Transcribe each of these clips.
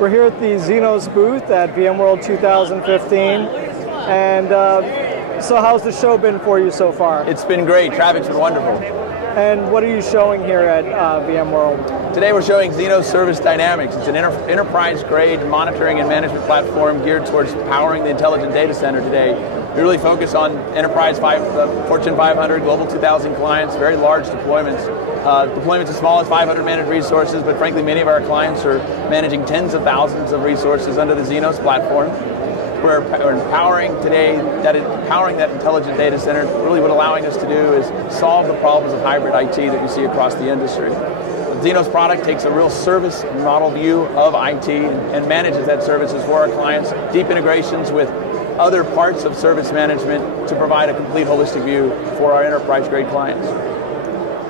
We're here at the Zenoss booth at VMworld 2015, and so how's the show been for you so far? It's been great. Traffic's been wonderful. And what are you showing here at VMworld? Today we're showing Zenoss Service Dynamics. It's an enterprise-grade monitoring and management platform geared towards powering the intelligent data center today. We really focus on enterprise Fortune 500, Global 2000 clients, very large deployments. Deployments as small as 500 managed resources, but frankly many of our clients are managing tens of thousands of resources under the Zenoss platform. We're empowering today, empowering that intelligent data center. Really what allowing us to do is solve the problems of hybrid IT that you see across the industry. The Zenoss product takes a real service model view of IT and manages that services for our clients, deep integrations with other parts of service management to provide a complete holistic view for our enterprise-grade clients.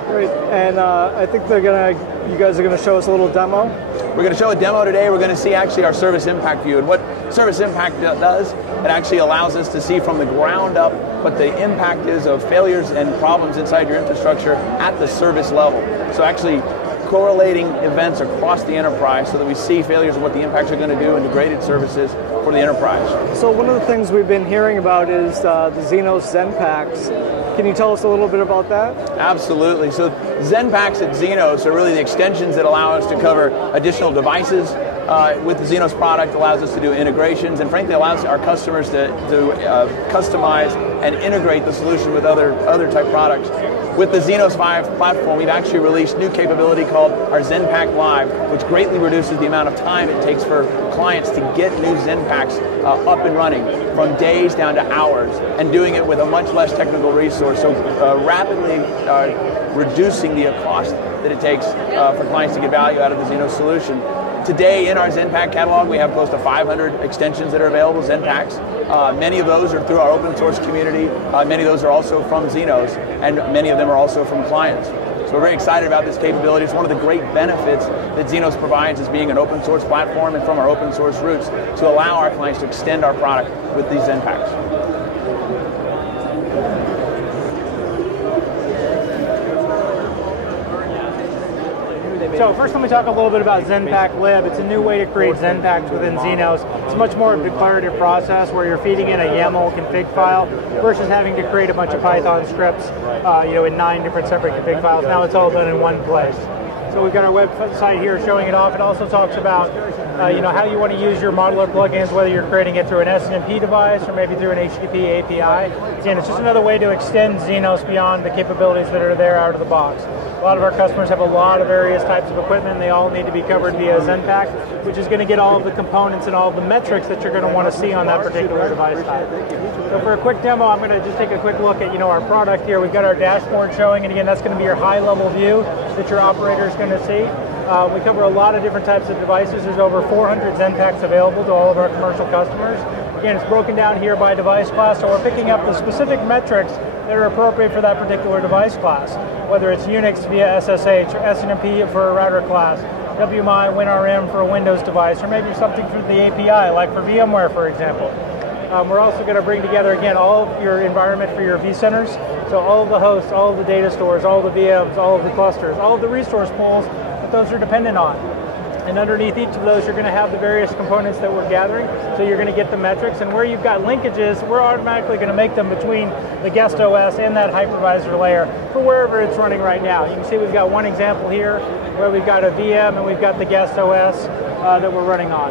Great, and I think you guys are going to show us a little demo. We're going to show a demo today. We're going to see actually our service impact view. And what service impact does, it actually allows us to see from the ground up what the impact is of failures and problems inside your infrastructure at the service level. So actually correlating events across the enterprise so that we see failures and what the impacts are going to do in degraded services for the enterprise. So one of the things we've been hearing about is the Zenoss ZenPacks. Can you tell us a little bit about that? Absolutely. So ZenPacks at Zenoss are really the extensions that allow us to cover additional devices. With the Zenoss product, allows us to do integrations and frankly allows our customers to customize and integrate the solution with other type products. With the Zenoss 5 platform, we've actually released new capability called our ZenPack Live, which greatly reduces the amount of time it takes for clients to get new ZenPacks up and running from days down to hours, and doing it with a much less technical resource, so rapidly reducing the cost that it takes for clients to get value out of the Zenoss solution. Today in our ZenPack catalog, we have close to 500 extensions that are available, ZenPacks. Many of those are through our open source community. Many of those are also from Zenoss, and many of them are also from clients. So we're very excited about this capability. It's one of the great benefits that Zenoss provides as being an open source platform and from our open source roots to allow our clients to extend our product with these ZenPacks. So first let me talk a little bit about ZenPack Lib. It's a new way to create ZenPacks within Zenoss. It's much more of a declarative process where you're feeding in a YAML config file versus having to create a bunch of Python scripts in 9 different separate config files. Now it's all done in one place. So we've got our website here showing it off. It also talks about how you want to use your modular plugins, whether you're creating it through an SNMP device or maybe through an HTTP API. Again, it's just another way to extend Zenoss beyond the capabilities that are there out of the box. A lot of our customers have a lot of various types of equipment. They all need to be covered via ZenPack, which is going to get all of the components and all of the metrics that you're going to want to see on that particular device type. So for a quick demo, I'm going to just take a quick look at our product here. We've got our dashboard showing, and again, that's going to be your high-level view that your operator is going to see. We cover a lot of different types of devices. There's over 400 ZenPacks available to all of our commercial customers. Again, it's broken down here by device class, so we're picking up the specific metrics that are appropriate for that particular device class, whether it's Unix via SSH, or SNMP for a router class, WMI WinRM for a Windows device, or maybe something through the API, like for VMware, for example. We're also going to bring together, again, all of your environment for your vCenters, so all of the hosts, all of the data stores, all of the VMs, all of the clusters, all of the resource pools that those are dependent on. And underneath each of those, you're going to have the various components that we're gathering, so you're going to get the metrics. And where you've got linkages, we're automatically going to make them between the guest OS and that hypervisor layer for wherever it's running right now. You can see we've got one example here where we've got a VM and we've got the guest OS that we're running on.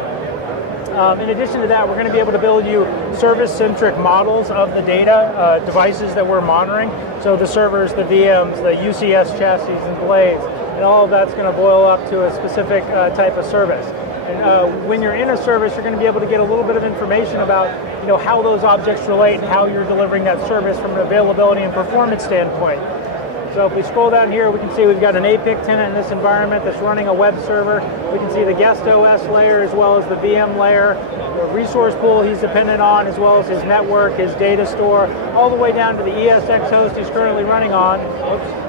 In addition to that, we're going to be able to build you service-centric models of the data devices that we're monitoring. So the servers, the VMs, the UCS chassis and blades, and all of that's going to boil up to a specific type of service. And when you're in a service, you're going to be able to get a little bit of information about how those objects relate and how you're delivering that service from an availability and performance standpoint. So if we scroll down here, we can see we've got an APIC tenant in this environment that's running a web server. We can see the guest OS layer as well as the VM layer, the resource pool he's dependent on, as well as his network, his data store, all the way down to the ESX host he's currently running on. Oops.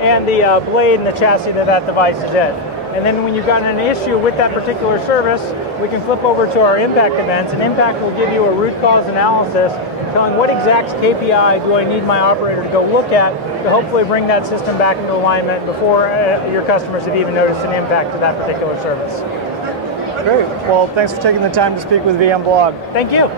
And the blade and the chassis that device is in. And then when you've got an issue with that particular service, we can flip over to our impact events, and impact will give you a root cause analysis telling what exact KPI do I need my operator to go look at to hopefully bring that system back into alignment before your customers have even noticed an impact to that particular service. Great. Well, thanks for taking the time to speak with VMblog. Thank you.